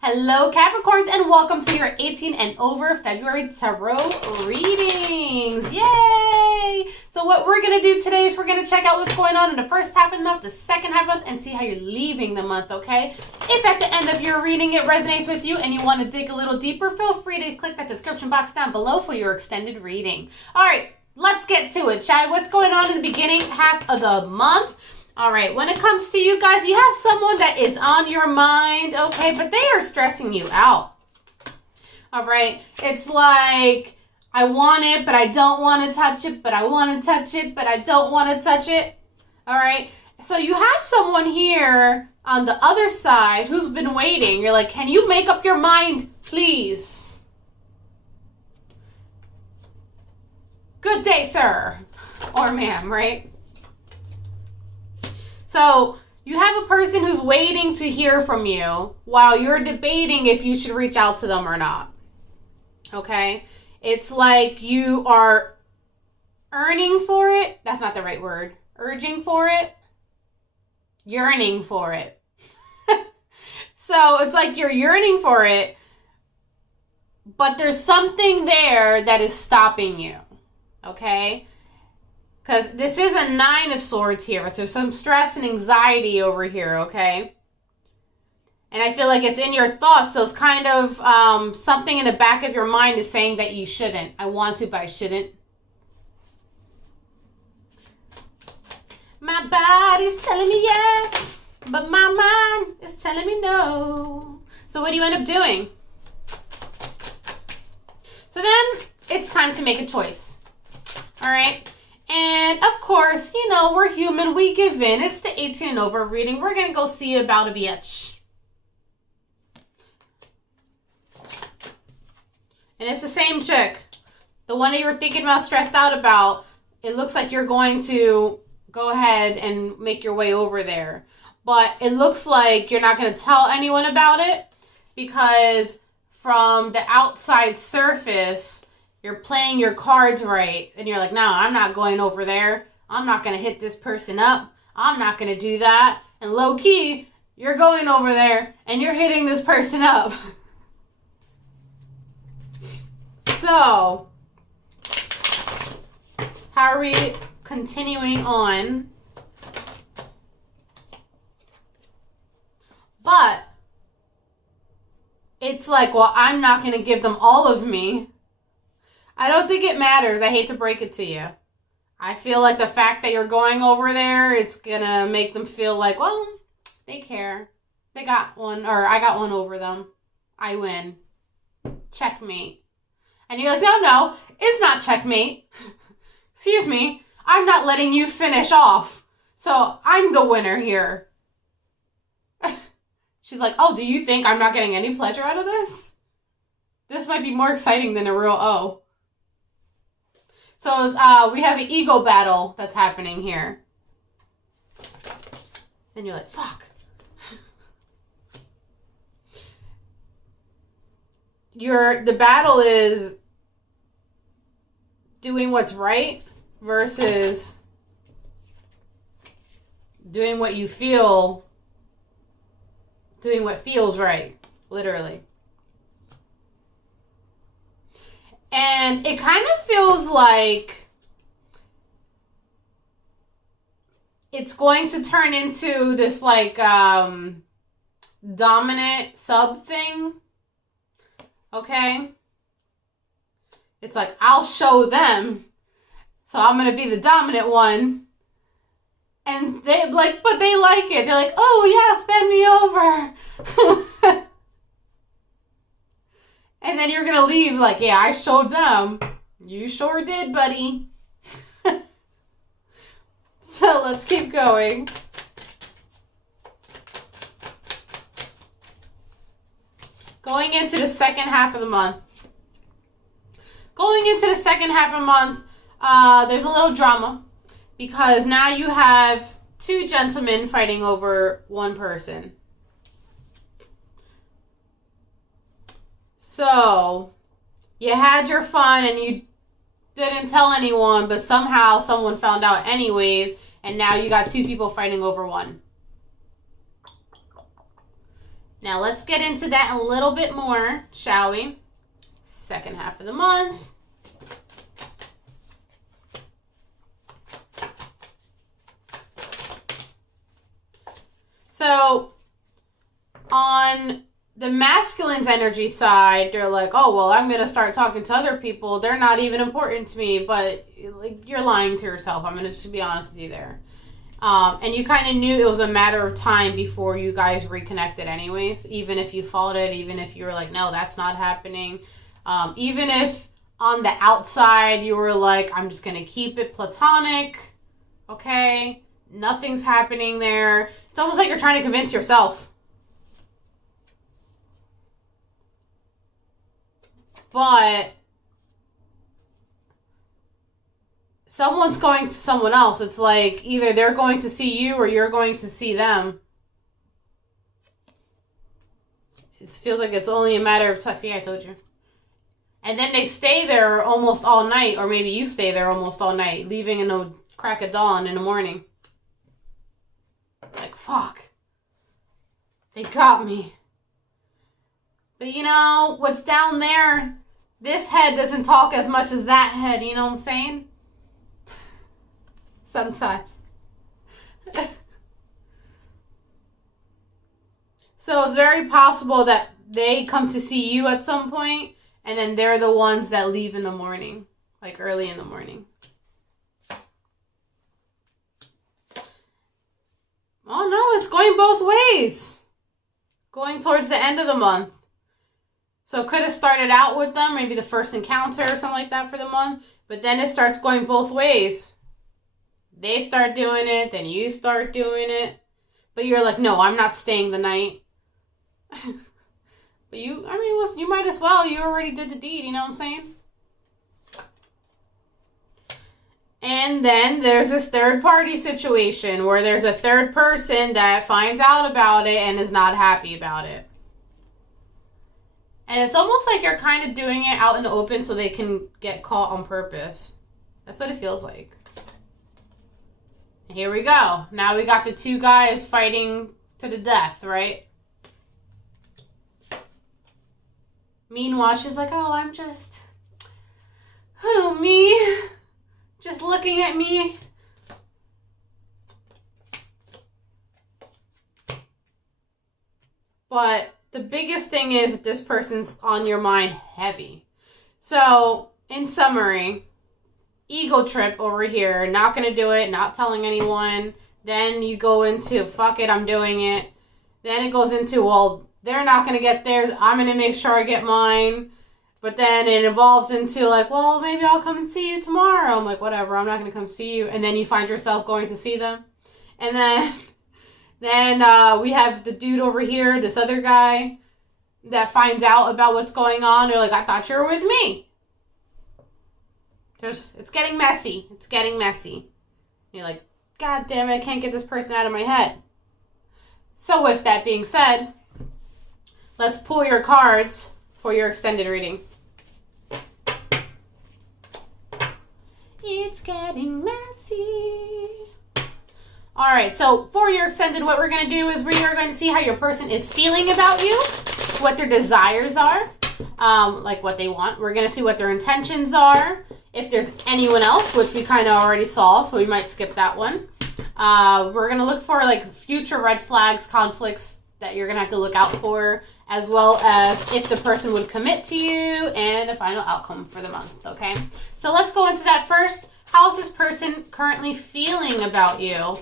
Hello Capricorns, and welcome to your 18 and over February tarot readings. Yay! So what we're going to do today is we're going to check out what's going on in the first half of the month, the second half of the month, and see how you're leaving the month, okay? If at the end of your reading it resonates with you and you want to dig a little deeper, feel free to click that description box down below for your extended reading. All right, let's get to it, shall we? What's going on in the beginning half of the month? All right, when it comes to you guys, you have someone that is on your mind, okay, but they are stressing you out. All right, it's like, I want it, but I don't want to touch it, but I want to touch it, but I don't want to touch it. All right, so you have someone here on the other side who's been waiting. You're like, can you make up your mind, please? Good day, sir, or ma'am, right? So you have a person who's waiting to hear from you while you're debating if you should reach out to them or not. Okay? It's like you are yearning for it. That's not the right word. Urging for it. Yearning for it. So it's like you're yearning for it, but there's something there that is stopping you. Okay? Because this is a 9 of Swords here. There's some stress and anxiety over here, okay? And I feel like it's in your thoughts. So it's kind of something in the back of your mind is saying that you shouldn't. I want to, but I shouldn't. My body's telling me yes, but my mind is telling me no. So what do you end up doing? So then it's time to make a choice. All right? And of course, you know, we're human, we give in. It's the 18 and over reading. We're going to go see about a bitch. And it's the same chick. The one that you were thinking about, stressed out about. It looks like you're going to go ahead and make your way over there. But it looks like you're not going to tell anyone about it. Because from the outside surface, you're playing your cards right, and you're like, no, I'm not going over there. I'm not going to hit this person up. I'm not going to do that. And low-key, you're going over there, and you're hitting this person up. So, how are we continuing on? But, it's like, well, I'm not going to give them all of me. I don't think it matters. I hate to break it to you. I feel like the fact that you're going over there, it's going to make them feel like, well, they care. They got one, or I got one over them. I win. Checkmate. And you're like, no, it's not checkmate. Excuse me. I'm not letting you finish off. So I'm the winner here. She's like, oh, do you think I'm not getting any pleasure out of this? This might be more exciting than a real O. So we have an ego battle that's happening here. And you're like, fuck. The battle is doing what's right versus doing what you feel, doing what feels right, literally. And it kind of feels like it's going to turn into this like dominant sub thing. Okay? It's like, I'll show them. So I'm going to be the dominant one. And they like, but they like it. They're like, oh yes, bend me over. And then you're going to leave like, yeah, I showed them. You sure did, buddy. So let's keep going. Going into the second half of the month. Going into the second half of the month, there's a little drama. Because now you have 2 gentlemen fighting over 1 person. So, you had your fun and you didn't tell anyone, but somehow someone found out anyways, and now you got 2 people fighting over 1. Now let's get into that a little bit more, shall we? Second half of the month. So on the masculine's energy side, they're like, oh, well, I'm going to start talking to other people. They're not even important to me, but like, you're lying to yourself. I'm going to just be honest with you there. And you kind of knew it was a matter of time before you guys reconnected anyways, even if you fought it, even if you were like, no, that's not happening. Even if on the outside you were like, I'm just going to keep it platonic, okay? Nothing's happening there. It's almost like you're trying to convince yourself. But someone's going to someone else. It's like either they're going to see you or you're going to see them. It feels like it's only a matter of time. See, I told you. And then they stay there almost all night, or maybe you stay there almost all night, leaving in the crack of dawn in the morning. Like, fuck. They got me. But you know, what's down there, this head doesn't talk as much as that head, you know what I'm saying? Sometimes. So it's very possible that they come to see you at some point, and then they're the ones that leave in the morning, like early in the morning. Oh no, it's going both ways. Going towards the end of the month. So it could have started out with them, maybe the first encounter or something like that for the month, but then it starts going both ways. They start doing it, then you start doing it. But you're like, no, I'm not staying the night. But you might as well. You already did the deed, you know what I'm saying? And then there's this third party situation where there's a third person that finds out about it and is not happy about it. And it's almost like you're kind of doing it out in the open so they can get caught on purpose. That's what it feels like. Here we go. Now we got the two guys fighting to the death, right? Meanwhile, she's like, oh, I'm just... Who, me? Just looking at me. But the biggest thing is that this person's on your mind heavy. So, in summary, ego trip over here, not going to do it, not telling anyone. Then you go into, fuck it, I'm doing it. Then it goes into, well, they're not going to get theirs, I'm going to make sure I get mine. But then it evolves into like, well, maybe I'll come and see you tomorrow. I'm like, whatever, I'm not going to come see you. And then you find yourself going to see them. And then we have the dude over here, this other guy, that finds out about what's going on. They're like, I thought you were with me. It's getting messy. It's getting messy. And you're like, God damn it, I can't get this person out of my head. So with that being said, let's pull your cards for your extended reading. It's getting messy. All right, so for your extended, what we're going to do is we are going to see how your person is feeling about you, what their desires are, like what they want. We're going to see what their intentions are, if there's anyone else, which we kind of already saw, so we might skip that one. We're going to look for like future red flags, conflicts that you're going to have to look out for, as well as if the person would commit to you and the final outcome for the month, okay? So let's go into that first. How is this person currently feeling about you?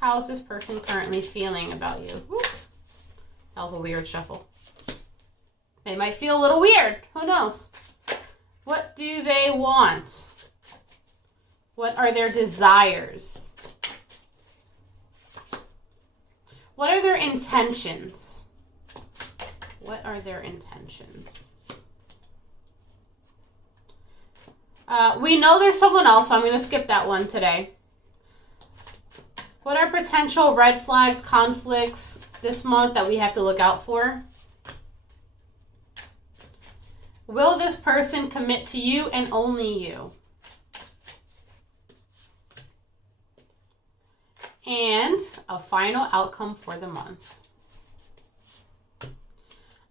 How is this person currently feeling about you? Woo. That was a weird shuffle. They might feel a little weird. Who knows? What do they want? What are their desires? What are their intentions? What are their intentions? We know there's someone else, so I'm going to skip that one today. What are potential red flags, conflicts this month that we have to look out for? Will this person commit to you and only you? And a final outcome for the month.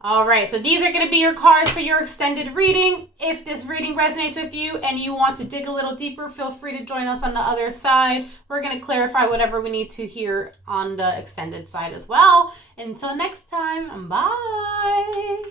All right, so these are going to be your cards for your extended reading. If this reading resonates with you and you want to dig a little deeper, feel free to join us on the other side. We're going to clarify whatever we need to here on the extended side as well. Until next time, bye.